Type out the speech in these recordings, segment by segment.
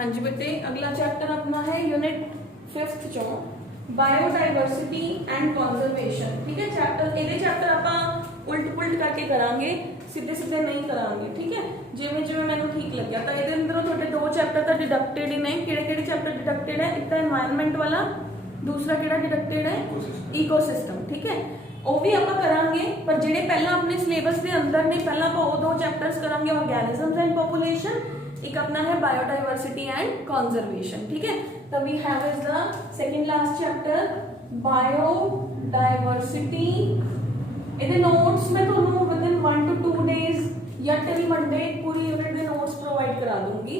हाँ जी बेटे, अगला चैप्टर अपना है यूनिट 5th चो बायोडाइवर्सिटी एंड कंजर्वेशन। ठीक है, चैप्टर आप उल्ट पुलट करके करांगे, सीधे सीधे नहीं करांगे। ठीक है, जिवें जिवें मैनूं ठीक लग्या। तो इहदे अंदरों तुहाडे दो चैप्टर तो डिडक्टेड ही ने। किहड़े चैप्टर डिडक्टेड है? एक तो एनवायरनमेंट वाला, दूसरा किहड़ा डिडक्टेड है? इकोसिस्टम। ठीक है, वो भी आप करांगे, पर जिहड़े पहला अपने सिलेबस के अंदर ने, पहला आप वो दो चैप्टर्स करांगे, ऑर्गेनिजम्स एंड पॉपुलेशन, एक अपना है बायोडाइवर्सिटी एंड कंजर्वेशन। ठीक है, तो we have is the second last chapter biodiversity. इहदे नोट्स मैं तुहानू विद इन 1 to 2 days या टिल मंडे पूरी यूनिट के नोट्स प्रोवाइड करा दूंगी।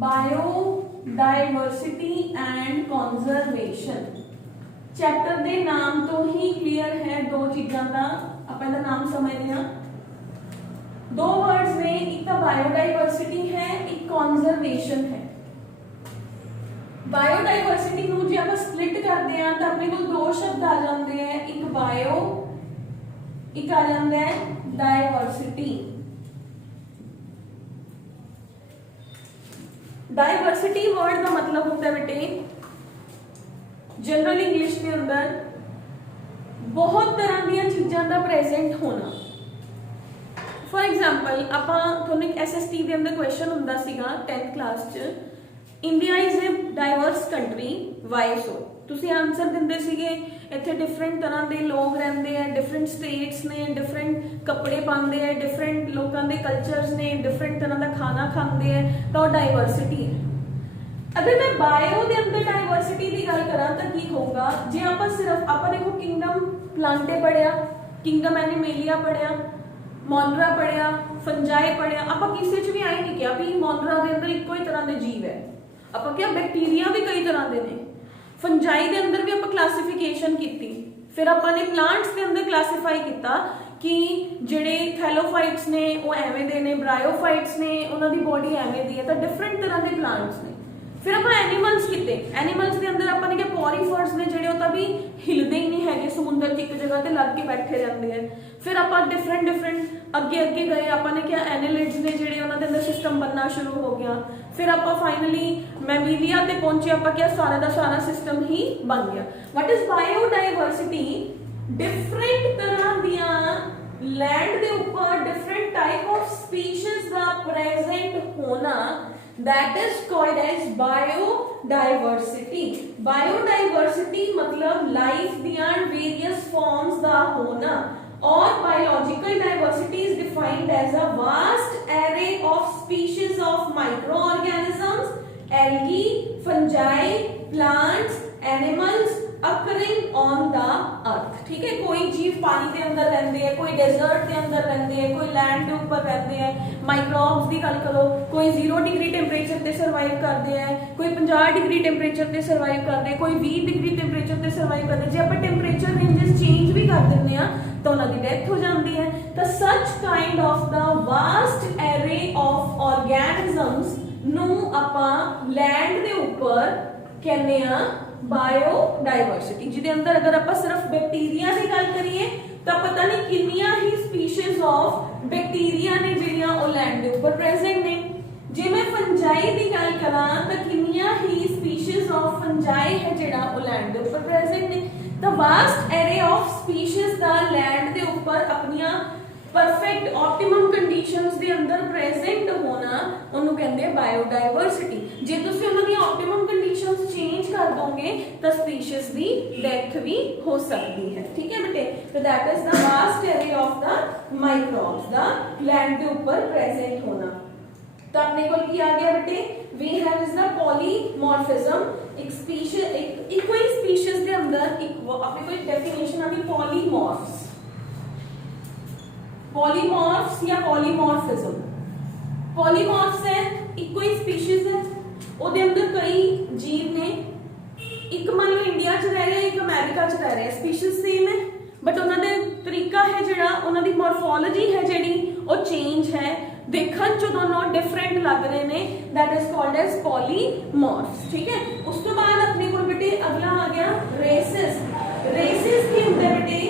बायोडाइवर्सिटी एंड कंजर्वेशन चैप्टर के नाम तो ही क्लियर है, दो चीज़ों का अपन का नाम समझते हैं। दो वर्ड्स ने, एक तो बायोडाइवर्सिटी है, एक कंजर्वेशन है। बायोडाइवर्सिटी को जी आप स्प्लिट करते हैं तो अपने को दो शब्द आ जाते हैं, एक बायो, एक आ जाता है डाइवर्सिटी। डाइवर्सिटी वर्ड का मतलब होता है बेटे जनरल इंग्लिश के अंदर बहुत तरह दी चीज़ों का प्रेजेंट होना। फॉर एग्जाम्पल आप एक SST के अंदर क्वेश्चन होंदा सीगा 10th क्लास च, India is a diverse country, why so? तुसी आंसर दिंदे सीगे इत्थे डिफरेंट तरह के लोग रहंदे हैं, डिफरेंट स्टेट्स ने, डिफरेंट कपड़े पाते हैं, डिफरेंट लोगों के कल्चर्स ने, डिफरेंट तरह का खाना खाते हैं, तो डाइवर्सिटी है। अगर मैं बायो के अंदर डाइवर्सिटी की गल करा तो की होगा, जे आप सिर्फ आप देखो किंगडम प्लांटे पढ़िया, किंगडम एनिमेलिया पढ़िया, मोनरा पढ़िया, फंजाई पढ़िया, आप किसी भी आई नहीं किया भी मोनरा के अंदर इको ही तरह के जीव है। आप क्या बैक्टीरिया भी कई तरह के ने, फंजाई के अंदर भी आप क्लासिफिकेशन की, फिर आपने प्लांट्स के अंदर क्लासीफाई किया कि जिहड़े थैलोफाइट्स ने वो एवें दे ने, ब्रायोफाइट्स ने उन्होंने बॉडी एवें दी है, तो डिफरेंट तरह के प्लांट्स ने। फिर आप एनीमल्स किते, एनीमल्स के अंदर आपने क्या पॉरीफर्स ने जिहड़े वो भी हिलते ही नहीं है, समुद्र की एक जगह ते लग के बैठे रहते हैं। फिर आप डिफरेंट अगे अगे गए, आपने क्या एनालिड्स ने जिहड़े उन्होंने अंदर सिस्टम बनना शुरू हो गया। फिर आप फाइनली मैमीलिया ते पहुंचे, आप क्या सारा का सारा सिस्टम ही बन गया। What is biodiversity? डिफरेंट तरह दियां लैंड के ऊपर डिफरेंट टाइप ऑफ स्पीशीज का प्रेजेंट होना, that is called as biodiversity। biodiversity मतलब life beyond various forms का होना, और biological diversity is defined as a vast array of species of microorganisms, algae, fungi, plants, animals occurring on the earth। ठीक है, कोई जीव पानी के अंदर रहते हैं, कोई डेजर्ट के अंदर रहते हैं, कोई लैंड के ऊपर रहते हैं। माइक्रोब्स की गल करो, कोई 0 डिग्री टेंपरेचर से सर्वाइव करते हैं, कोई 50 डिग्री टेंपरेचर से सर्वाइव करते हैं, कोई 20 डिग्री टेंपरेचर से सर्वाइव करते हैं। जो आप टेंपरेचर रेंजेस चेंज भी कर देते हैं तो उन्होंने डेथ हो जाती है। तो such kind of the vast array of organisms नू आपां लैंड के ऊपर कहने बायोडाइवर्सिटी, जिहदे अंदर अगर आप सिर्फ बैक्टीरिया की गल करिए तो पता नहीं कितनियां ही स्पीशीज ऑफ बैक्टीरिया ने जिहड़ियां ओ लैंड के ऊपर प्रेजेंट ने। जे मैं फंजाई की गल करा तो कितनियां ही स्पीशीज ऑफ फंजाई है जिहड़ा ओ लैंड के ऊपर प्रेजेंट ने। तो वास्ट एरे ऑफ स्पीशीज का लैंड के ऊपर अपनियां परफेक्ट ऑप्टिमम कंडीशंस के अंदर प्रेजेंट होना उन्होंने कहते हैं बायोडाइवर्सिटी। जे तुसी उन्हां दी ऑप्टिमम कंडीशंस चेंज कर दोगे तो स्पीशीज की डेथ भी हो सकती है। ठीक है बेटे, तो that is the vast array of the microbes, the land के ऊपर प्रेजेंट होना। तो अपने को क्या आ गया बेटे? We have is the polymorphism. एक स्पीशीज, एक कोई स्पीशीज के अंदर अपने कोई डेफिनेशन आ गई पॉलीमॉर्फ्स, पॉलीमॉर्फ्स या पॉलीमॉर्फिज्म। पॉलीमॉर्फ्स है एक कोई स्पीशीज है, ਉਹਦੇ अंदर कई जीव ने, एक मान लो इंडिया च रह रहे, एक अमेरिका च रह रहे, स्पीशीज सेम है बट उन्होंने तरीका है जिहड़ा उन्होंने मॉर्फोलॉजी है जिहड़ी वो चेंज है, देखण च दोनों डिफरेंट लग रहे ने, that is called as polymorphs. ठीक है, उस तो बाद अपने को बेटे अगला आ गया रेसेस। रेसेस की होंगे बेटे,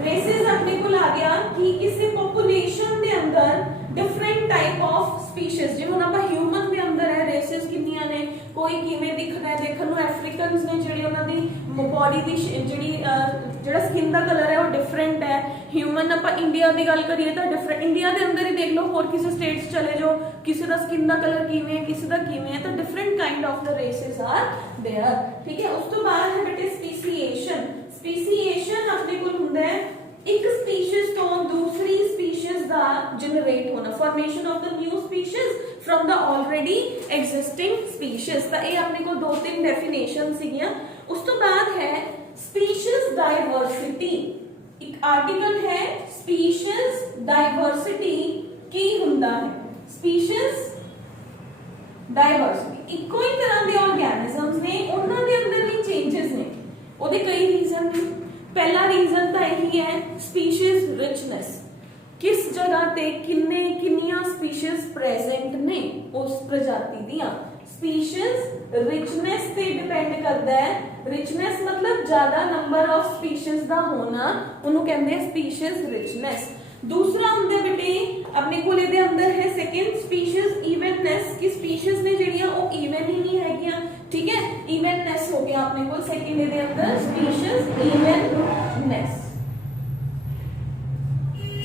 रेसेस अपने को आ गया कि किसी पॉपुलेशन के अंदर डिफरेंट टाइप ऑफ स्पीशीज, जिवें हुण आपां ह्यूमन के अंदर है रेसेस कितनियां ने, कोई किवें दिखदा है देखण नूं। अफ्रीकनस ने जिहड़ी उन्हां दी बॉडी दी जिहड़ी जिहड़ा स्किन दा कलर है वो डिफरेंट है। ह्यूमन आपां इंडिया दी गल करिए तां डिफरेंट, इंडिया दे अंदर ही देख लो, होर किसी स्टेट्स चले जाओ, किसी दा स्किन दा कलर किवें है, किसी दा किवें है, तो different kind of the races are there. ठीक है, उस तो बाद है बेटे स्पीसीएशन। स्पीसीएशन अपने कोल हुंदा है एक स्पीशीज तो दूसरी स्पीशीज दा जनरेट होना, formation of the new species from the already existing species. तो ये अपने को 2-3 डेफिनेशन सीगियां। उस तो बाद है स्पीशीज डाइवर्सिटी। एक आर्टिकल है स्पीशीज डाइवर्सिटी की हुंदा है। स्पीशीज डाइवर्सिटी इको ही तरह के ऑर्गेनिजम्स ने, उन्हां दे अंदर भी चेंजेस ने, ओदे कई रीजन ने। पहला रीजन तो यही है स्पीशीज रिचनेस, किस जगह ते किन्ने किन्नियां स्पीशीज प्रेजेंट ने उस प्रजाति दियां। स्पीशीज रिचनेस पे डिपेंड करता है। रिचनेस मतलब ज्यादा नंबर ऑफ स्पीशीज दा होना, उन्होंने कहते हैं स्पीशीज रिचनेस। दूसरा हुंदा बेटे अपने कोल इहदे अंदर है सेकंड स्पीशीज इवननेस, की स्पीशीज ने जेहड़ियां वो इवन ही नहीं हैगियां। ठीक है, इवननेस हो गया अपने को सेकंड इहदे अंदर स्पीशीज इवननेस।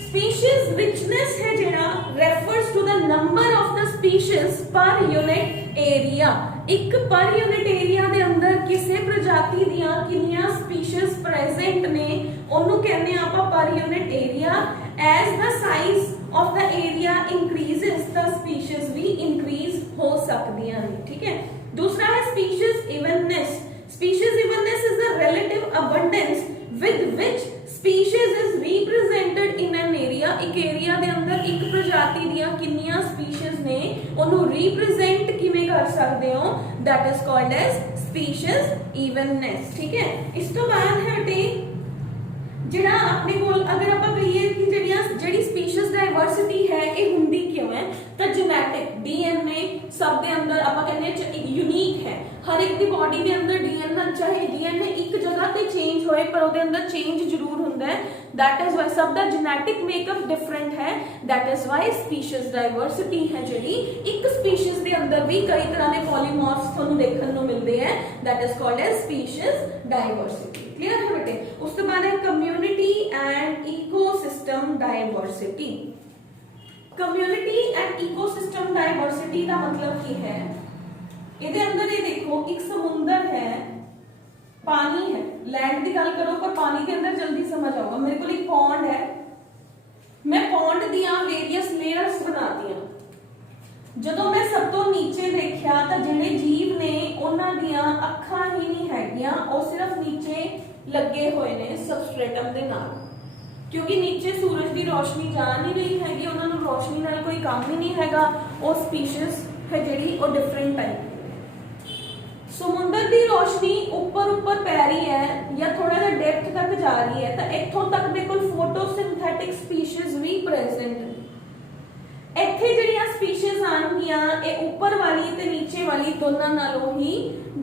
स्पीशीज रिचनेस है जेड़ा refers to the number of the species per unit area. एक पर यूनिट एरिया दे अंदर किसी प्रजाति दियां किन्नियां स्पीशीज प्रेजेंट ने, ओनू कहने आपां per unit area. As the size of the area increases the species भी इंक्रीज हो सकदियां ने। ठीक है, दूसरा है species evenness. Species evenness is the relative abundance with which species is represented in an area. एक एरिया दे अंदर एक प्रजाति दियां किन्नियां स्पीशीज ने, ओनू रिप्रेजेंट किवें कर सकदे हो, that is called as species evenness. ठीक है, इस तो बाद है बेटे जिहड़ा अपने कोल अगर आपां कहिए कि जिहड़ी स्पीशीज डाइवर्सिटी है ये हुंदी क्यों है, तो जेनेटिक डीएनए सब दे अंदर आपां कहने यूनिक है। हर एक दी बॉडी दे अंदर डीएनए चाहे डीएनए एक जगह ते चेंज होए पर ओदे अंदर चेंज जरूर हुंदा है। दैट इज वाई सब दा जेनेटिक मेकअप डिफरेंट है। That is why species diversity है जिहड़ी एक स्पीशीज दे अंदर भी कई तरह के पॉलीमॉर्फ्स तुहानू देखण नू मिलदे हैं। That is called as species diversity. Clear है बेटे? उस तो बाद है community and ecosystem diversity. Community and ecosystem diversity का मतलब की है, ਇਹਦੇ अंदर ये देखो एक समुंदर है, पानी है, लैंड की गल करो पर पानी के अंदर जल्दी समझ आऊगा। मेरे को एक पॉन्ड है, मैं पॉन्ड दियां वेरियस लेयर्स बना दियां। ਜਦੋਂ मैं सब तो नीचे देखा तो ਜਿਹੜੇ जीव ने ਉਹਨਾਂ ਦੀਆਂ ਅੱਖਾਂ ਹੀ नहीं हैगियां, ਉਹ सिर्फ नीचे ਲੱਗੇ ਹੋਏ ਨੇ ਸਬਸਟ੍ਰੇਟਮ ਦੇ ਨਾਲ, क्योंकि नीचे सूरज की रोशनी जा नहीं रही हैगी, ਉਹਨਾਂ ਨੂੰ रोशनी नाल कोई काम ही नहीं हैगा। ਉਹ स्पीशीज है ਜਿਹੜੀ ਉਹ डिफरेंट टाइप। समुंदर की रोशनी ऊपर पै रही है या थोड़ा जा डेप्थ तक जा रही है तो इत्थों तक दे कोल फोटोसिंथेटिक स्पीशीज भी प्रेजेंट ने। ਇੱਥੇ ਜਿਹੜੀਆਂ स्पीशीज ਆਣਗੀਆਂ ਇਹ ऊपर वाली ਤੇ नीचे वाली ਦੋਨਾਂ ਨਾਲੋਂ ਹੀ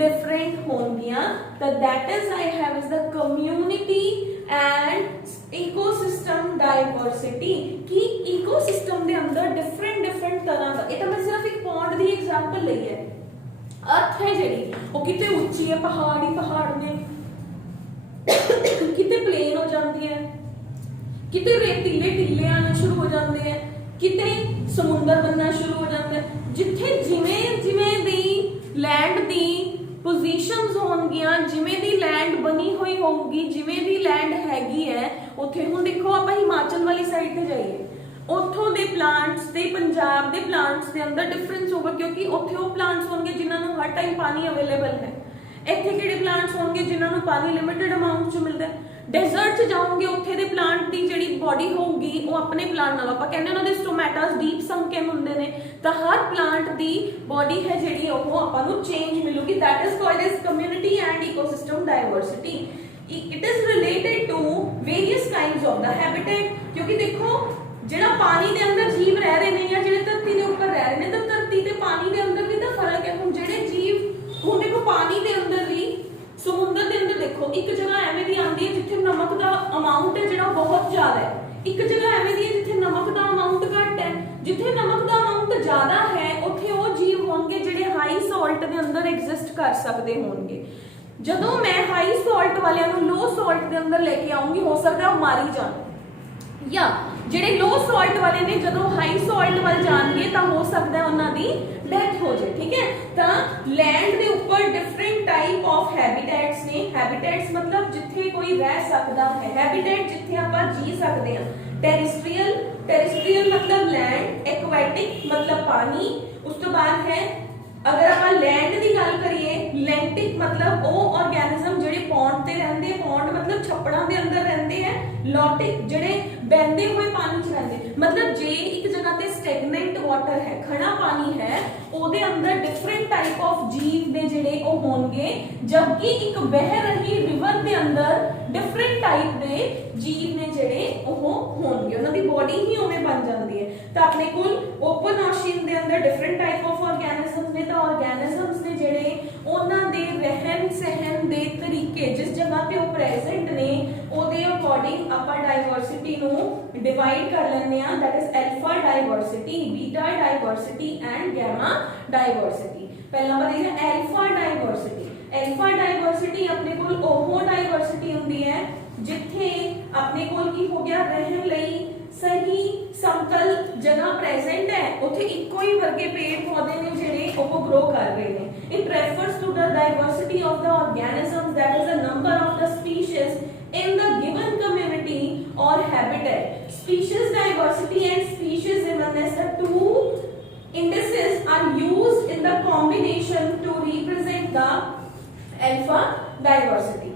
डिफरेंट होंगियां। तो that is I have is the community and ecosystem diversity. कि इकोसिस्टम दे अंदर डिफरेंट तरह का, ये तो मैं सिर्फ एक पॉन्ड दी एग्जांपल ली है। अर्थ है जिहड़ी वो किते उच्ची है, पहाड़ ही पहाड़ ने, किते प्लेन हो जाती है, किते रेतीले टीले आना शुरू हो जाते हैं, किते समुंदर बनना शुरू हो जाता है। जिथे जिवें जिवें दी लैंड दी पोजीशंस होणगियां, जिवें दी लैंड बनी हुई होगी, जिवें दी लैंड हैगी है, उत्थे हुण देखो आपां हिमाचल वाली साइड ते जाइए, ਉੱਥੋਂ ਦੇ ਪਲਾਂਟਸ ਤੇ ਪੰਜਾਬ ਦੇ ਪਲਾਂਟਸ ਦੇ ਅੰਦਰ ਡਿਫਰੈਂਸ ਹੋਗਾ, ਕਿਉਂਕਿ ਉੱਥੇ ਉਹ ਪਲਾਂਟਸ ਹੋਣਗੇ ਜਿਨ੍ਹਾਂ ਨੂੰ ਹਰ ਟਾਈਮ ਪਾਣੀ ਅਵੇਲੇਬਲ ਹੈ। ਇੱਥੇ ਕਿਹੜੇ ਪਲਾਂਟਸ ਹੋਣਗੇ ਜਿਨ੍ਹਾਂ ਨੂੰ ਪਾਣੀ ਲਿਮਿਟਡ ਅਮਾਉਂਟ 'ਚ ਮਿਲਦਾ ਹੈ। ਡੈਜ਼ਰਟ 'ਚ ਜਾਓਗੇ ਉੱਥੇ ਦੇ ਪਲਾਂਟ ਦੀ ਜਿਹੜੀ ਬੋਡੀ ਹੋਊਗੀ ਉਹ ਆਪਣੇ ਪਲਾਂਟ ਨਾਲ, ਆਪਾਂ ਕਹਿੰਦੇ ਉਹਨਾਂ ਦੇ ਸਟੋਮੈਟਾਸ ਡੀਪ ਸੰਕਨ ਹੁੰਦੇ ਨੇ, ਤਾਂ ਹਰ ਪਲਾਂਟ ਦੀ ਬੋਡੀ ਹੈ ਜਿਹੜੀ ਉਹ ਆਪਾਂ ਨੂੰ ਚੇਂਜ ਮਿਲੂਗੀ। That is called as community and ecosystem diversity. It is related to various kinds of the habitat, क्योंकि देखो ਜਿਹੜਾ ਪਾਣੀ ਦੇ ਅੰਦਰ ਜੀਵ ਰਹਿ ਰਹੇ ਨੇ ਜਾਂ ਜਿਹੜੇ ਧਰਤੀ ਦੇ ਉੱਪਰ ਰਹਿ ਰਹੇ ਨੇ, ਤਾਂ ਧਰਤੀ ਤੇ ਪਾਣੀ ਦੇ ਅੰਦਰ ਵੀ ਤਾਂ ਫਰਕ ਹੈ। ਹੁਣ ਜਿਹੜੇ ਜੀਵ ਹੁਣ ਦੇਖੋ ਪਾਣੀ ਦੇ ਅੰਦਰ ਵੀ, ਸਮੁੰਦਰ ਦੇ ਅੰਦਰ ਦੇਖੋ ਇੱਕ ਜਗ੍ਹਾ ਐਵੇਂ ਦੀ ਆਉਂਦੀ ਹੈ ਜਿੱਥੇ ਨਮਕ ਦਾ ਅਮਾਉਂਟ ਹੈ ਜਿਹੜਾ ਬਹੁਤ ਜ਼ਿਆਦਾ ਹੈ, ਇੱਕ ਜਗ੍ਹਾ ਐਵੇਂ ਦੀ ਹੈ ਜਿੱਥੇ ਨਮਕ ਦਾ ਅਮਾਉਂਟ ਘੱਟ ਹੈ। ਜਿੱਥੇ ਨਮਕ ਦਾ ਅਮਾਉਂਟ ਜ਼ਿਆਦਾ ਹੈ ਉੱਥੇ ਉਹ ਜੀਵ ਹੋਣਗੇ ਜਿਹੜੇ ਹਾਈ ਸਾਲਟ ਦੇ ਅੰਦਰ ਐਗਜ਼ਿਸਟ ਕਰ ਸਕਦੇ ਹੋਣਗੇ। ਜਦੋਂ ਮੈਂ ਹਾਈ ਸਾਲਟ ਵਾਲਿਆਂ ਨੂੰ ਲੋ ਸਾਲਟ ਦੇ ਅੰਦਰ ਲੈ ਕੇ ਆਉਂਗੀ, ਹੋ ਸਕਦਾ ਉਹ ਮਾਰੀ ਜਾਣ, ਜਾਂ ਜਿਹੜੇ ਲੋ ਸਾਲਟ ਵਾਲੇ ਨੇ ਜਦੋਂ ਹਾਈ ਸਾਲਟ ਵੱਲ ਜਾਣਗੇ ਤਾਂ ਹੋ ਸਕਦਾ ਉਹਨਾਂ ਦੀ ਡੈਥ ਹੋ ਜਾਏ। ਠੀਕ ਹੈ, ਤਾਂ ਲੈਂਡ ਦੇ ਉੱਪਰ ਡਿਫਰੈਂਟ ਟਾਈਪ ਆਫ ਹੈਬਿਟੈਟਸ ਨੇ। ਹੈਬਿਟੈਟਸ ਮਤਲਬ ਜਿੱਥੇ ਕੋਈ ਰਹਿ ਸਕਦਾ ਹੈ, ਹੈਬਿਟੈਟ ਜਿੱਥੇ ਆਪਾਂ ਜੀ ਸਕਦੇ ਹਾਂ। ਟੈਰਿਸਟਰੀਅਲ, ਟੈਰਿਸਟਰੀਅਲ मतलब लैंड, एक्वाटिक मतलब पानी। उस तो बाद है अगर ਆਪਾਂ लैंड ਦੀ ਗੱਲ ਕਰੀਏ, ਲੈਂਟਿਕ मतलब ਉਹ ਆਰਗੈਨਿਜ਼ਮ ਜਿਹੜੇ ਪੌਂਡ ਤੇ ਰਹਿੰਦੇ, ਪੌਂਡ मतलब ਛੱਪੜਾਂ ਦੇ ਅੰਦਰ ਰਹਿੰਦੇ ਹੈ। ਲੋਟਿਕ ਜਿਹੜੇ ਬਹਿੰਦੇ ਹੋਏ ਪਾਣੀ 'ਚ ਰਹਿੰਦੇ, मतलब ਜੇ ਇੱਕ ਜਗ੍ਹਾ ਤੇ ਸਟੈਗਨੈਂਟ ਵਾਟਰ ਹੈ, ਖੜਾ ਪਾਣੀ ਹੈ, ਉਹਦੇ ਅੰਦਰ ਡਿਫਰੈਂਟ ਟਾਈਪ ਆਫ ਜੀਵ ਨੇ ਜਿਹੜੇ ਉਹ ਹੋਣਗੇ, ਜਦਕਿ ਇੱਕ ਬਹਿ ਰਹੀ ਰਿਵਰ ਦੇ ਅੰਦਰ ਡਿਫਰੈਂਟ ਟਾਈਪ ਦੇ ਜੀਵ ਨੇ ਜਿਹੜੇ ਉਹ ਹੋਣਗੇ, ਉਹਨਾਂ ਦੀ ਬੋਡੀ ਹੀ ਉਵੇਂ ਬਣ ਜਾਂਦੀ ਹੈ। ਤਾਂ ਆਪਣੇ ਕੋਲ ਓਪਨ ਓਸ਼ਨ ਦੇ ਅੰਦਰ ਡਿਫਰੈਂਟ ਟਾਈਪ ਆਫ ਆਰਗੈਨਿਜ਼ਮਸ ਨੇ, ਤਾਂ ਆਰਗੈਨਿਜ਼ਮਸ ਨੇ ਜਿਹੜੇ ਉਹਨਾਂ ਦੇ ਰਹਿਣ ਸਹਿਣ ਦੇ ਤਰੀਕੇ, ਜਿਸ ਜਗ੍ਹਾ ਤੇ ਉਹ ਪ੍ਰੈਜ਼ੈਂਟ ਨੇ, ਉਹਦੇ ਅਕੋਰਡਿੰਗ ਆਪਾਂ ਡਾਈਵਰਸਿਟੀ ਨੂੰ ਡਿਵਾਈਡ ਕਰ ਲੈਂਦੇ ਆ। That is alpha diversity, beta diversity and gamma diversity. पहला ਆਪਾਂ ਦੇਖਦੇ ਹਾਂ अल्फा डाइवर्सिटी। अल्फा डाइवर्सिटी ਆਪਣੇ ਕੋਲ ਉਹ ਡਾਈਵਰਸਿਟੀ ਹੁੰਦੀ ਹੈ ਜਿੱਥੇ ਆਪਣੇ ਕੋਲ ਕੀ ਹੋ ਗਿਆ, ਰਹਿਣ ਲਈ ਸਹੀ ਸਮਤਲ ਜਗ੍ਹਾ ਪ੍ਰੈਜ਼ੈਂਟ ਹੈ, ਉੱਥੇ ਇੱਕੋ ਹੀ ਵਰਗੇ ਪੇੜ ਪੌਦੇ ਨੇ ਜਿਹੜੇ ਉਹ ਗਰੋ ਕਰ ਰਹੇ ਨੇ। It refers to the diversity of the organisms, that is the number of the species in the given community or habitat. Species diversity and species evenness, the two indices are used in the combination to represent the alpha diversity.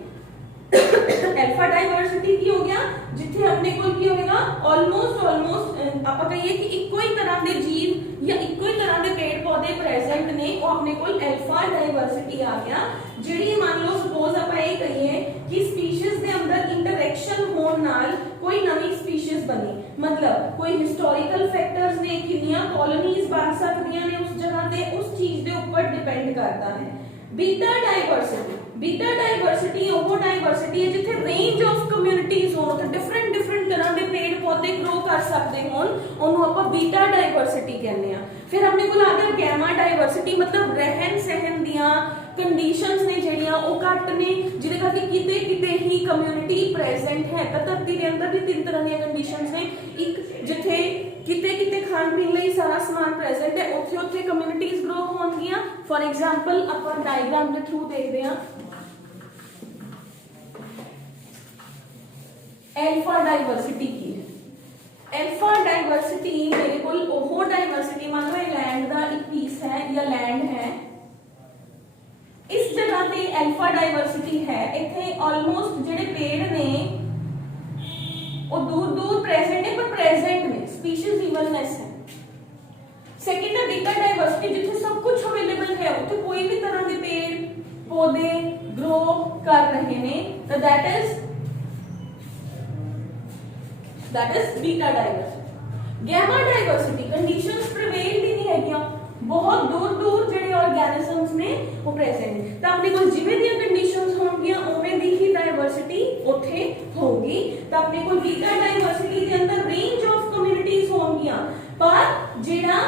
Alpha diversity की हो गया जिथे अपने को की होगा almost आप कहिए कि इको ही तरह के जीव या इको ही तरह के पेड़ पौधे प्रेजेंट ने, वो अपने को अल्फा डाइवर्सिटी आ गया। जिहड़ी मान लो सपोज आप ये कहिए कि स्पीशीज के अंदर इंटरैक्शन होने नाल कोई नवी स्पीशीज बनी, मतलब कोई हिस्टोरिकल फैक्टर्स ने, कितनियां कॉलोनीज बन सकदियां ने उस जगह ते, उस चीज के ऊपर डिपेंड करता है। बीटा डाइवर्सिटी, बीटा डाइवर्सिटी वो डाइवर्सिटी है जिथे रेंज ऑफ कम्युनिटीज हो, तो डिफरेंट डिफरेंट तरह के पेड़ पौधे ग्रो कर सकते होन, उन्होंने आप बीटा डाइवर्सिटी कहते हैं। फिर अपने को आ गया गैमा डाइवर्सिटी, मतलब रहन सहन दियां कंडीशंस ने ਜਿਹੜੀਆਂ ਉਹ ਘੱਟ ਨੇ, ਜਿਹਦੇ ਕਰਕੇ ਕਿਤੇ ਕਿਤੇ ਹੀ ਕਮਿਊਨਿਟੀ ਪ੍ਰੈਜ਼ੈਂਟ ਹੈ। ਤਾਂ ਧਰਤੀ ਦੇ ਅੰਦਰ ਵੀ ਤਿੰਨ ਤਰ੍ਹਾਂ ਦੀਆਂ ਕੰਡੀਸ਼ਨਸ ਨੇ, ਇੱਕ ਜਿੱਥੇ ਕਿਤੇ ਕਿਤੇ ਖਾਣ ਪੀਣ ਲਈ ਸਾਰਾ ਸਮਾਨ ਪ੍ਰੈਜ਼ੈਂਟ ਹੈ, ਉੱਥੇ ਉੱਥੇ ਕਮਿਊਨਿਟੀਜ਼ ਗਰੋ ਹੋਣਗੀਆਂ। ਫॉर ਐਗਜ਼ਾਮਪਲ ਆਪਾਂ ਡਾਇਗਰਾਮ ਦੇ ਥਰੂ ਦੇਖਦੇ ਹਾਂ। अल्फा डाइवर्सिटी की है, अल्फा डाइवर्सिटी मेरे को वो डाइवर्सिटी मान लो लैंड का एक पीस है या लैंड है, इस जगह पे अल्फा डाइवर्सिटी है, इथे ऑलमोस्ट जेडे पेड़ ने वो दूर दूर प्रेजेंट है, पर प्रेजेंट में स्पीशीज इवननेस है। सेकंड है बीटा डाइवर्सिटी, जिथे सब कुछ अवेलेबल है, उथे कोई भी तरह के पेड़ पौधे ग्रो कर रहे ने, तो that is beta diversity. Gamma diversity conditions prevailed ही नहीं है, बहुत दूर दूर ਜਿਹੜੇ ਆਰਗੈਨਿਜ਼ਮਸ ਨੇ ਉਹ ਪ੍ਰੈਜ਼ੈਂਟ ਨੇ, ਤਾਂ ਆਪਣੇ ਕੋਲ ਜਿਵੇਂ ਦੀਆਂ ਕੰਡੀਸ਼ਨਸ ਹੋਣਗੀਆਂ ਉਵੇਂ ਦੀ ਹੀ ਡਾਈਵਰਸਿਟੀ ਉੱਥੇ ਹੋਊਗੀ। ਤਾਂ ਆਪਣੇ ਕੋਲ बीटा डाइवर्सिटी ਦੇ ਅੰਦਰ ਰੇਂਜ ਆਫ ਕਮਿਊਨਿਟੀਜ਼ ਹੋਣਗੀਆਂ, ਪਰ ਜਿਹੜਾ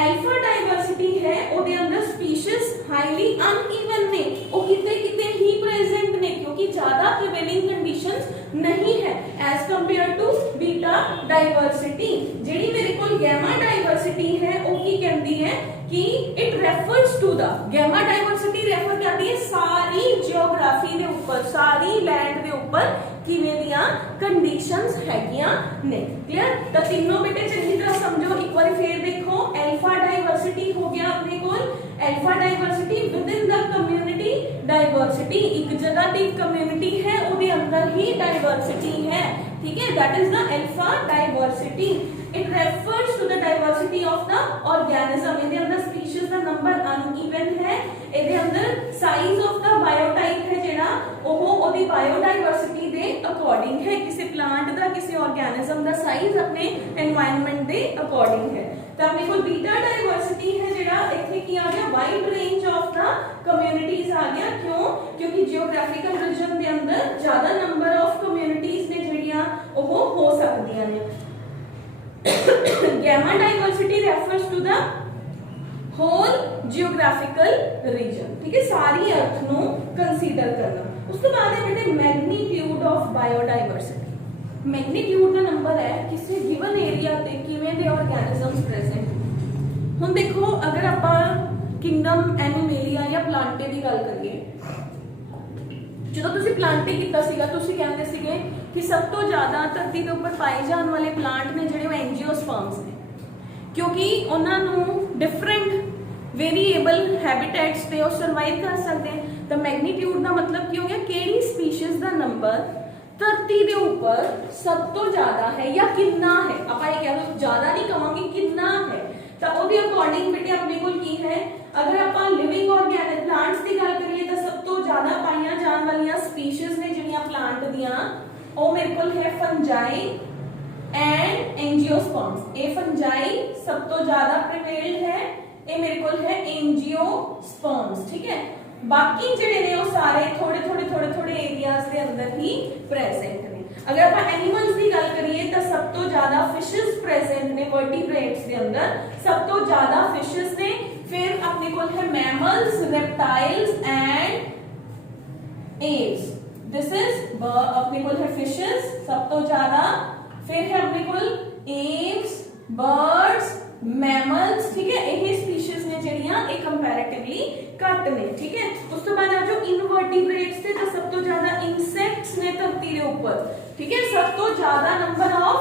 अल्फा डाइवर्सिटी है ਉਹਦੇ ਅੰਦਰ स्पीशीज हाईली अनइवन ने, ਉਹ ਕਿਤੇ ਕਿਤੇ ਹੀ प्रेजेंट ने, क्योंकि ज्यादा प्रिवेलिंग कंडीशंस नहीं है as compare to beta diversity. ਜਿਹੜੀ ਮੇਰੇ ਕੋਲ गैमा डाइवर्सिटी है ਉਹ ਕੀ ਕਹਿੰਦੀ ਹੈ कि it refers to the gamma diversity refer करती है सारी जियोग्राफी ਦੇ ਉੱਪਰ, ਸਾਰੀ लैंड ਦੇ ਉੱਪਰ किवें दियां कंडीशंस हैगियां ने। क्लियर? तो तीनों बेटे चंगी तरह समझो, एक बार फिर देखो। अल्फा डाइवर्सिटी हो गया अपने को, alpha diversity with in the community diversity, एक जगह की कम्युनिटी है उसके अंदर ही डाइवर्सिटी है, ठीक है, that is the alpha diversity. It refers to the diversity of the organism, ਇਹਦੇ ਅੰਦਰ स्पीशीज ਦਾ ਨੰਬਰ ਅਨਈਵਨ ਹੈ, ਇਹਦੇ ਅੰਦਰ ਸਾਈਜ਼ ਆਫ ਦਾ ਬਾਇਓਟਾਈਪ ਹੈ ਜਿਹੜਾ ਉਹ ਉਹਦੀ ਬਾਇਓਡਾਇਵਰਸਿਟੀ ਦੇ ਅਕੋਰਡਿੰਗ है, किसी प्लांट का किसी ऑर्गेनिज्म का साइज अपने एनवायरनमेंट के अकॉर्डिंग है। तो अपने को बीटा डाइवर्सिटी है जेड़ा इथे की आ गया wide range of the communities आ गया, क्यों? क्योंकि जियोग्राफिकल रीजन के अंदर ज्यादा नंबर ऑफ कम्युनिटीज ने जेड़ियां वो हो सकदियां ने। Gamma diversity refers to the whole geographical region, ठीक है, सारी अर्थ ਨੂੰ ਕੰਸੀਡਰ ਕਰਨਾ। ਉਸ ਤੋਂ ਬਾਅਦ ਹੈ ਬੇਟੇ magnitude of biodiversity. Magnitude the number ਹੈ ਕਿਸੇ ਗਿਵਨ ਏਰੀਆ ਤੇ ਕਿਵੇਂ ਦੇ ਆਰਗੈਨਿਜ਼ਮਸ ਪ੍ਰੈਜ਼ੈਂਟ। ਹੁਣ ਦੇਖੋ ਅਗਰ ਆਪਾਂ ਕਿੰਗਡਮ ਐਨੀਮੇਲੀਆ ਜਾਂ ਪਲਾਂਟੇ ਦੀ ਗੱਲ ਕਰੀਏ, ਜਦੋਂ ਤੁਸੀਂ ਪਲਾਂਟੇ ਕੀਤਾ ਸੀਗਾ ਤੁਸੀਂ ਕਹਿੰਦੇ ਸੀਗੇ ਕਿ ਸਭ ਤੋਂ ਜ਼ਿਆਦਾ ਧਰਤੀ ਦੇ ਉੱਪਰ ਪਾਏ ਜਾਣ ਵਾਲੇ ਪਲਾਂਟ ਨੇ ਜਿਹੜੇ ਉਹ ਐਂਜੀਓਸਪਰਮਸ ਨੇ, ਕਿਉਂਕਿ ਉਹਨਾਂ ਨੂੰ ਡਿਫਰੈਂਟ ਵੇਰੀਏਬਲ ਹੈਬਿਟੈਟਸ ਤੇ ਉਹ ਸਰਵਾਈਵ ਕਰ ਸਕਦੇ हैं। ਤਾਂ ਮੈਗਨੀਟਿਊਡ ਦਾ ਮਤਲਬ ਕੀ ਹੋ ਗਿਆ, ਕਿਹੜੀ ਸਪੀਸੀਜ਼ ਦਾ ਨੰਬਰ ਧਰਤੀ ਦੇ ਉੱਪਰ ਸਭ ਤੋਂ ਜ਼ਿਆਦਾ ਹੈ ਜਾਂ ਕਿੰਨਾ ਹੈ। ਆਪਾਂ ਇਹ ਕਹਿ ਲਓ ਜ਼ਿਆਦਾ ਨਹੀਂ ਕਹਾਂਗੇ, ਕਿੰਨਾ ਹੈ। ਤਾਂ ਉਹਦੇ ਅਕੋਰਡਿੰਗ ਬੇਟੇ ਆਪਣੇ ਕੋਲ ਕੀ ਹੈ, ਅਗਰ ਆਪਾਂ ਲਿਵਿੰਗ ਆਰਗੈਨਿਕ ਪਲਾਂਟਸ ਦੀ ਗੱਲ ਕਰੀਏ ਤਾਂ ਸਭ ਤੋਂ ਜ਼ਿਆਦਾ ਪਾਈਆਂ ਜਾਣ ਵਾਲੀਆਂ ਸਪੀਸੀਜ਼ ਨੇ ਜਿਹੜੀਆਂ ਪਲਾਂਟ ਦੀਆਂ, ਉਹ ਮੇਰੇ ਕੋਲ ਹੈ ਫੰਜਾਈ एंड एंजियोस्पर्म्स। ये फंजाई सब तो ज्यादा प्रिवेल्ड है, ये मेरे को है एंजियोस्पर्म्स, ठीक है। बाकी जेडे ने वो सारे थोड़े थोड़े थोड़े थोड़े एरियाज के अंदर ही प्रेजेंट ने। अगर आप एनिमल्स की गल करिए तो सब तो ज्यादा फिशेस प्रेजेंट ने वर्टिब्रेट्स के अंदर, सब तो ज्यादा फिशेस ने। फिर अपने को है mammals, reptiles and Aves. This is अपने को है फिशेस सब तो ज्यादा, फिर है अपने को एव्स, बर्ड्स, मैमल्स, ठीक है। यही स्पीशीज ने ਜਿਹੜੀਆਂ ਇਹ ਕੰਪੈरेटिवली ਘੱਟ ਨੇ, ਠੀਕ है। ਉਸ ਤੋਂ ਬਾਅਦ ਆ ਜੋ ਇਨਵਰਟੀਬ੍ਰੇਟਸ ਤੇ ਤਾਂ ਸਭ ਤੋਂ ਜ਼ਿਆਦਾ ਇਨਸੈਕਟਸ ਨੇ ਧਰਤੀ ਦੇ ਉੱਪਰ, ਠੀਕ है। सब तो ज्यादा नंबर ऑफ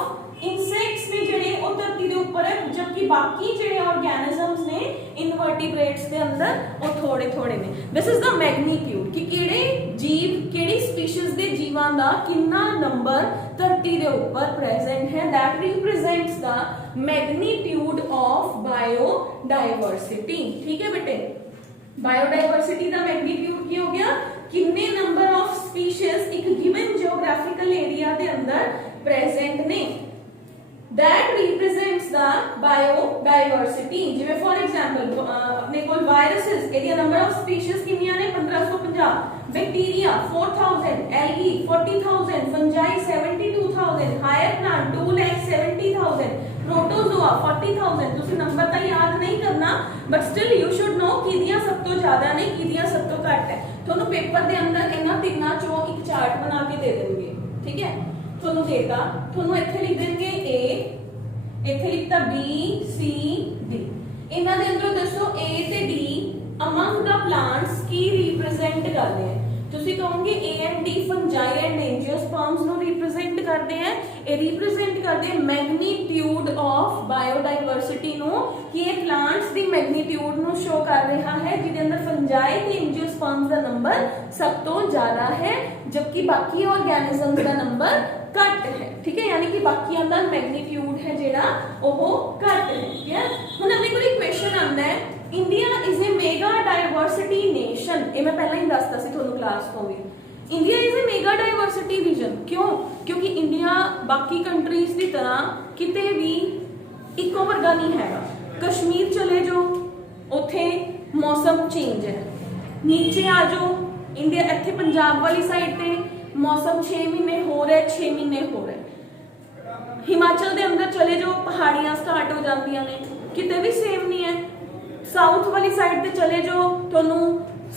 इंसेक्ट्स ने ਜਿਹੜੇ ਉਹ ਧਰਤੀ ਦੇ ਉੱਪਰ ਹੈ, ਜਦਕਿ ਬਾਕੀ ਜਿਹੜੇ ਆਰਗੈਨਿਜ਼ਮਸ ਨੇ ਇਨਵਰਟੀਬ੍ਰੇਟਸ ਦੇ ਅੰਦਰ ਉਹ ਥੋੜੇ ਥੋੜੇ ਨੇ। ਦਿਸ ਇਜ਼ ਦਾ ਮੈਗਨੀਟਿਊਡ ਕਿ ਕਿਹੜੇ ਜੀਵ ਕਿਹੜੀ ਸਪੀਸੀਜ਼ ਦੇ ਜੀਵਾਂ ਦਾ ਕਿੰਨਾ ਨੰਬਰ ਧਰਤੀ ਦੇ ਉੱਪਰ ਪ੍ਰੈਜ਼ੈਂਟ ਹੈ। that represents the magnitude of biodiversity, ठीक है बेटे। बायोडाइवर्सिटी ਦਾ ਮੈਗਨੀਟਿਊਡ ਕੀ ਹੋ ਗਿਆ, ਕਿੰਨੇ ਨੰਬਰ ਆਫ ਸਪੀਸੀਜ਼ ਇੱਕ ਗਿਵਨ ਜਿਓਗ੍ਰਾਫਿਕਲ ਏਰੀਆ ਦੇ ਅੰਦਰ ਪ੍ਰੈਜ਼ੈਂਟ ਨੇ। that represents the biodiversity। ਜਿਵੇਂ ਫॉर एग्जांपल ਆਪਣੇ ਕੋਲ ਵਾਇਰਸਸ, ਇਹਦੀਆਂ ਨੰਬਰ ਆਫ ਸਪੀਸੀਜ਼ ਕਿੰਨੀਆਂ ਨੇ 1550, bacteria 4000, algae 40000, fungi 72000, higher plant 2,70,000, protozoa 40,000। ਤੁਸੀਂ ਨੰਬਰ ਤਾਂ ਯਾਦ ਨਹੀਂ ਕਰਨਾ, ਬਟ ਸਟਿਲ ਯੂ ਸ਼ੁਡ ਨੋ ਕਿਹਦੀਆਂ ਸਭ ਤੋਂ ਜ਼ਿਆਦਾ ਨੇ ਕਿਹਦੀਆਂ ਸਭ ਤੋਂ ਘੱਟ ਹੈ। ਤੁਹਾਨੂੰ ਪੇਪਰ ਦੇ ਅੰਦਰ ਇਹਨਾਂ ਤਿੰਨਾਂ ਚੋਂ ਇੱਕ ਚਾਰਟ ਬਣਾ ਕੇ ਦੇ ਦੇਣਗੇ, ਠੀਕ ਹੈ। ਤੁਹਾਨੂੰ ਦੇਗਾ, ਤੁਹਾਨੂੰ ਇੱਥੇ ਲਿਖ ਦੇਣਗੇ A, ਇੱਥੇ ਲਿਖਤਾ B, C, D। ਇਹਨਾਂ ਦੇ ਅੰਦਰੋਂ ਦੱਸੋ A ਤੇ D ਅਮੰਗ ਦਾ ਪਲਾਂਟਸ ਕੀ ਰਿਪਰੈਜ਼ੈਂਟ ਕਰਦੇ ਹੈ। ਤੁਸੀਂ ਕਹੋਗੇ A and D fungi and angiosperms ਨੂੰ ਰਿਪਰੈਜ਼ੈਂਟ ਕਰਦੇ ਹੈ। ਇਹ ਰਿਪਰੈਜ਼ੈਂਟ ਕਰਦੇ ਮੈਗਨੀਟਿਊਡ ਆਫ ਬਾਇਓਡਾਇਵਰਸਿਟੀ ਨੂੰ, ਕਿ ਇਹ ਪਲਾਂਟਸ ਦੀ ਮੈਗਨੀਟਿਊਡ ਨੂੰ ਸ਼ੋ ਕਰ ਰਿਹਾ ਹੈ, ਜਿਹਦੇ ਅੰਦਰ ਫੰਜਾਈ ਤੇ ਐਂਜੀਓਸਪਰਮਸ ਦਾ ਨੰਬਰ ਸਭ ਤੋਂ ਜ਼ਿਆਦਾ ਹੈ, ਜਦਕਿ ਬਾਕੀ ਆਰਗੈਨਿਜ਼ਮਸ ਦਾ ਨੰਬਰ ਘੱਟ ਹੈ, ठीक है। यानी कि बाकियां ਦਾ मैग्नीट्यूड है ਜਿਹੜਾ ਉਹ ਘੱਟ ਹੈ, ਠੀਕ है। ਹੁਣ ਆਪਣੇ ਕੋਲ ਇੱਕ ਕੁਐਸਚਨ ਆਉਂਦਾ ਹੈ, India is a mega diversity nation. ਇਹ ਮੈਂ ਪਹਿਲਾਂ ਹੀ ਦੱਸਤਾ ਸੀ ਤੁਹਾਨੂੰ ਕਲਾਸ ਤੋਂ ਵੀ। India is a mega diversity region ਕਿਉਂ, ਕਿਉਂਕਿ ਇੰਡੀਆ ਬਾਕੀ ਕੰਟਰੀਜ਼ ਦੀ ਤਰ੍ਹਾਂ ਕਿਤੇ ਵੀ ਇੱਕੋ ਵਰਗਾ ਨਹੀਂ ਹੈਗਾ। ਕਸ਼ਮੀਰ ਚਲੇ ਜਾਓ, ਉੱਥੇ ਮੌਸਮ ਚੇਂਜ ਹੈ। ਨੀਚੇ ਆ ਜਾਓ ਇੰਡੀਆ, ਇੱਥੇ ਪੰਜਾਬ ਵਾਲੀ ਸਾਈਡ ਤੇ मौसम 6 महीने हो रहे, 6 महीने हो रहे। हिमाचल के अंदर चले जाओ, पहाड़ियां स्टार्ट हो जांदियां ने, किते भी सेम नहीं है। साउथ वाली साइड ते चले जाओ, तुहानू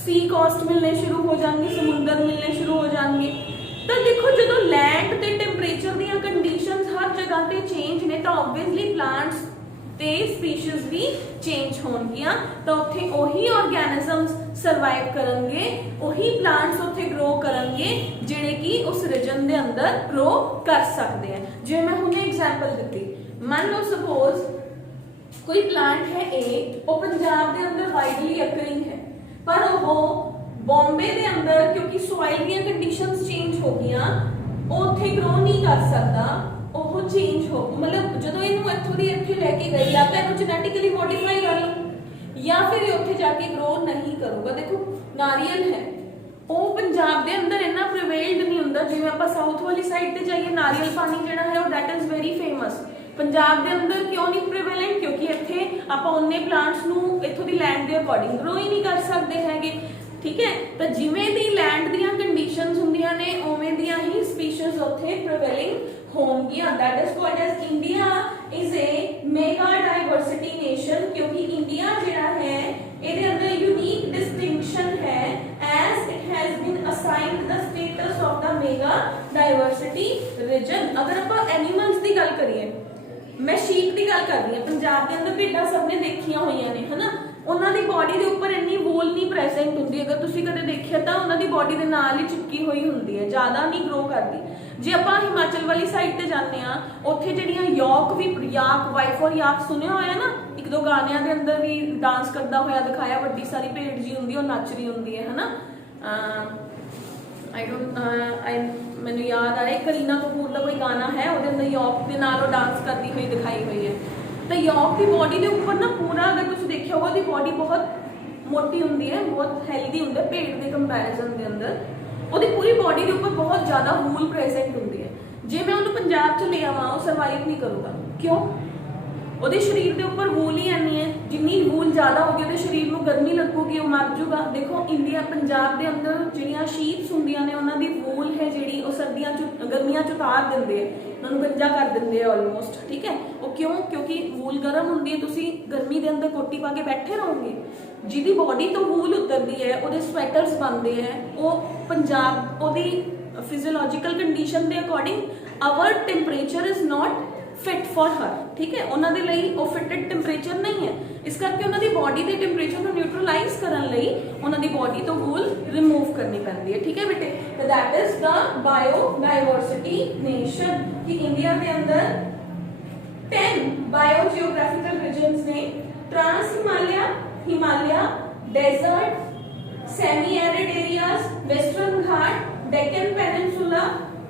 सी कोस्ट मिलने शुरू हो जाएंगे, समुंदर मिलने शुरू हो जाएंगे। तो देखो जो लैंड ते टेंपरेचर दी कंडीशंस हर जगह ते चेंज ने, तो ऑब्वियसली प्लांट्स ते स्पीशीज भी चेंज होणगियां। तो उत्थे ओही ऑर्गेनिजम्स सर्वाइव करनगे, ओही प्लांट्स उत्थे ग्रो करनगे जिहड़े कि उस रीजन दे अंदर ग्रो कर सकते हैं। जिवें मैं हुणे एग्जांपल दित्ती, मान लो सपोज कोई प्लांट है ए, वो पंजाब दे अंदर वाइडली अकरिंग है, पर वो बॉम्बे दे अंदर क्योंकि सॉइल दी कंडीशंस चेंज हो गईयां, वो उत्थे ग्रो नहीं कर सकता। ਉਹ ਚੇਂਜ ਹੋ ਮਤਲਬ ਜਦੋਂ ਇਹਨੂੰ ਇੱਥੋਂ ਦੀ ਇੱਥੇ ਲੈ ਕੇ ਗਈ ਜਾਂ ਤਾਂ ਇਹਨੂੰ ਜੈਨੇਟਿਕਲੀ ਮੋਡੀਫਾਈ ਕਰ ਲਓ ਜਾਂ ਫਿਰ ਇਹ ਉੱਥੇ ਜਾ ਕੇ ਗਰੋ ਨਹੀਂ ਕਰੂਗਾ। ਦੇਖੋ ਨਾਰੀਅਲ ਹੈ, ਉਹ ਪੰਜਾਬ ਦੇ ਅੰਦਰ ਇੰਨਾ ਪ੍ਰੀਵੇਲਡ ਨਹੀਂ ਹੁੰਦਾ, ਜਿਵੇਂ ਆਪਾਂ ਸਾਊਥ ਵਾਲੀ ਸਾਈਡ ਤੇ ਜਾਈਏ ਨਾਰੀਅਲ ਪਾਣੀ ਜਿਹੜਾ ਹੈ ਉਹ that is very famous. Punjab ਦੇ ਅੰਦਰ ਕਿਉਂ ਨਹੀਂ ਪ੍ਰੀਵੇਲੈਂਟ, ਕਿਉਂਕਿ ਇੱਥੇ ਆਪਾਂ ਉਹਨੇ ਪਲਾਂਟਸ ਨੂੰ ਇੱਥੋਂ ਦੀ ਲੈਂਡ ਦੇ ਅਕੋਰਡਿੰਗ ਗਰੋ ਹੀ ਨਹੀਂ ਕਰ ਸਕਦੇ ਹੈਗੇ, ਠੀਕ ਹੈ। ਤਾਂ ਜਿਵੇਂ ਦੀ ਲੈਂਡ ਦੀਆਂ ਕੰਡੀਸ਼ਨਸ ਹੁੰਦੀਆਂ ਨੇ ਉਵੇਂ ਦੀਆਂ ਹੀ ਸਪੀਸੀਜ਼ ਉੱਥੇ ਪ੍ਰੀਵੇਲਿੰਗ ਹੋਣਗੀਆਂ। that is called as India is a mega diversity nation, क्योंकि इंडिया जिहड़ा है ਇਹਦੇ अंदर यूनिक डिस्टिंक्शन है as it has been assigned the status of the mega diversity region. अगर आप एनिमल्स की गल करिए, मैं शीप की गल कर रही हूँ, पंजाब के अंदर भेड्डां सबने देखिया हुई ने, है ना, ਉਹਨਾਂ ਦੀ ਬਾਡੀ ਦੇ ਉੱਪਰ ਇੰਨੀ ਵੂਲ ਨਹੀਂ ਪ੍ਰੈਜ਼ੈਂਟ ਹੁੰਦੀ। ਅਗਰ ਤੁਸੀਂ ਕਦੇ ਦੇਖਿਆ ਤਾਂ ਉਹਨਾਂ ਦੀ ਬਾਡੀ ਦੇ ਨਾਲ ਹੀ ਚਿਪਕੀ ਹੋਈ ਹੁੰਦੀ ਹੈ, ਜ਼ਿਆਦਾ ਨਹੀਂ ਗਰੋ ਕਰਦੀ। ਜੇ ਆਪਾਂ ਹਿਮਾਚਲ ਵਾਲੀ ਸਾਈਡ ਤੇ ਜਾਂਦੇ ਆ, ਉੱਥੇ ਜਿਹੜੀਆਂ ਯਾਕ ਵੀ, ਯਾਕ ਵਾਈਫ ਔਰ ਯਾਕ ਸੁਣਿਆ ਹੋਇਆ ਨਾ, ਇੱਕ ਦੋ ਗਾਣਿਆਂ ਦੇ ਅੰਦਰ ਵੀ ਡਾਂਸ ਕਰਦਾ ਹੋਇਆ ਦਿਖਾਇਆ, ਵੱਡੀ ਸਾਰੀ ਭੇਡ ਜੀ ਹੁੰਦੀ, ਉਹ ਨੱਚ ਰਹੀ ਹੁੰਦੀ ਹੈ, ਹਨਾ। ਮੈਨੂੰ ਯਾਦ ਆ ਰਿਹਾ ਕਰੀਨਾ ਕਪੂਰ ਦਾ ਕੋਈ ਗਾਣਾ ਹੈ, ਉਹਦੇ ਅੰਦਰ ਯਾਕ ਦੇ ਨਾਲ ਉਹ ਡਾਂਸ ਕਰਦੀ ਹੋਈ ਦਿਖਾਈ ਹੋਈ ਹੈ। तो यॉक की बॉडी के ऊपर ना पूरा, अगर तुम देखिया होगा, बॉडी बहुत मोटी होंगी है, बहुत हेल्दी होंगे भेड़ के कंपैरिजन के अंदर, वो पूरी बॉडी के ऊपर बहुत ज़्यादा वूल प्रेजेंट होंगी है। जे मैं उन्होंने पंजाब च ले आवां, वो सर्वाइव नहीं करूँगा, क्यों? ਉਹਦੇ शरीर के ऊपर वूल ही नहीं है, जिन्नी वूल ज़्यादा होगी वो शरीर में गर्मी लगूगी, वो मर जूगा। देखो इंडिया पंजाब के अंदर जिहड़ियां शीप्स होंदियां ने, उन्हां दी वूल है जिहड़ी, वो सर्दियां च गर्मियां च उतार दिंदे है, उन्होंने गंजा कर देंगे ऑलमोस्ट, ठीक है। वो क्यों? क्योंकि वूल गर्म होंगी है, तुसी गर्मी के अंदर कोटी पा के बैठे रहोगे, जिहदी बॉडी तो वूल उतरती है, वो स्वेटर्स बनते हैं, वो पंजाब ओदी फिजियोलॉजिकल कंडीशन के according our temperature is not fit for her, ठीक है, उन्होंने लिए वो फिटेड टेंपरेचर नहीं है, इस करके उन्होंने बॉडी के टेंपरेचर को न्यूट्रलाइज करने उन्होंने बॉडी तो वूल रिमूव करनी पैंदी है, ठीक है बेटे। तो that is the biodiversity nation कि इंडिया के अंदर 10 बायोजियोग्राफिकल रीजन्स ने, trans Himalaya, Himalaya desert, semi arid areas, western Ghat, Deccan peninsula,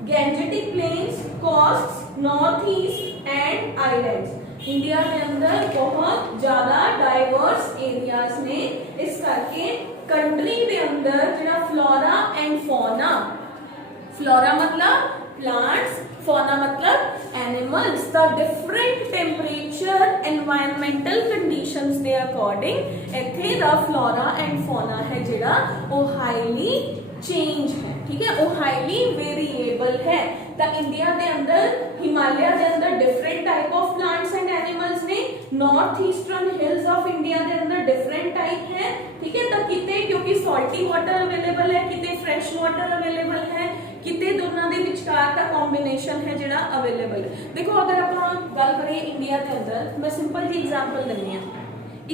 Gangetic plains, coasts, north east and islands. India के अंदर बहुत ज्यादा डाइवर्स एरियाज ने, इस करके कंट्री के अंदर जिहड़ा फ्लोरा एंड फौना, फ्लोरा मतलब प्लांट्स, फौना मतलब animals, the different temperature environmental conditions के अकॉर्डिंग इत्थे द फ्लोरा एंड फौना है जिहड़ा वो हाईली चेंज है, ठीक है, वो हाईली वेरिएबल है। तो इंडिया के अंदर हिमालय के अंदर different type of plants and animals ने, north eastern hills of India के अंदर डिफरेंट टाइप है, ठीक है। तो किते क्योंकि सॉल्टी वाटर अवेलेबल है, किते फ्रेश वाटर अवेलेबल है, किते दोनों के विचकार का कॉम्बिनेशन है जिहड़ा अवेलेबल है। देखो अगर आप गल करिए इंडिया के अंदर, मैं सिंपल जी एग्जाम्पल दिंदी हां,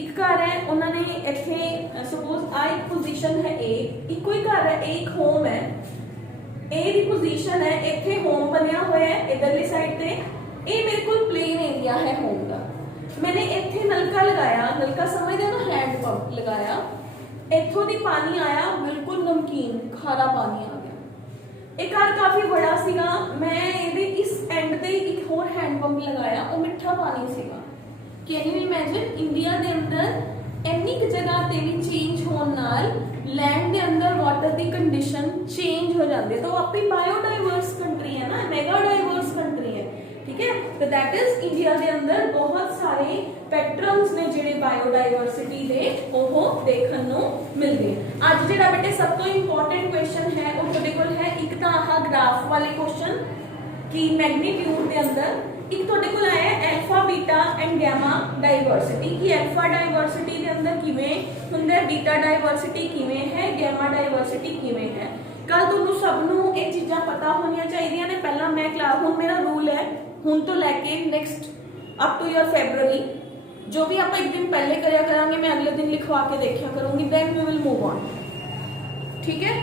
एक घर है, उन्होंने इत्थे सपोज आ एक पोजीशन है ए, इको ही घर है, एक होम है, ए दी पोजीशन है, इत्थे होम बनया हुआ है इधरली साइड पे, ये मेरे को प्लेन एरिया है होम का, मैंने इत्थे नलका लगाया, नलका समझते हो ना, हैंड पंप लगाया, इत्थों दी पानी आया, बिल्कुल नमकीन खारा पानी आ गया। एक घर काफी बड़ा सीगा, मैं इहदे इस एंड ते एक होर हैंड पंप लगाया, वो मिठा पानी सीगा। कैन यू इमेजिन इंडिया के अंदर इन्नी जगह ते भी चेंज होने नाल लैंड के अंदर वाटर की कंडीशन चेंज हो जाती है, तो आपकी बायोडाइवर्स कंट्री है ना, मेगा डाइवर्स कंट्री है, ठीक है। तो दैट इज इंडिया के अंदर बहुत सारे पैटर्न्स ने जिहड़े बायोडाइवर्सिटी दे वो देखने को मिलते हैं। अज जिहड़ा बेटे सब तो इंपॉर्टेंट क्वेश्चन है वो तुहाडे कोल है, एक तो आह ग्राफ वाले क्वेश्चन की मैग्नीट्यूड के अंदर, एक तुहाडे कोल आया है alpha beta and gamma diversity कि अल्फा डाइवर्सिटी के अंदर किवें हुंदा है, बीटा डाइवर्सिटी किवें है, गैमा डाइवर्सिटी किवें है। कल तुहानू सबनू ये चीज़ां पता होनियां चाहिए ने। पहला मैं क्लास, हुण मेरा रूल है हुण तो लैके next up to your February, जो भी आप एक दिन पहले करा करांगे मैं अगले दिन लिखवा के देखा करूँगी, then we will move on, ठीक है।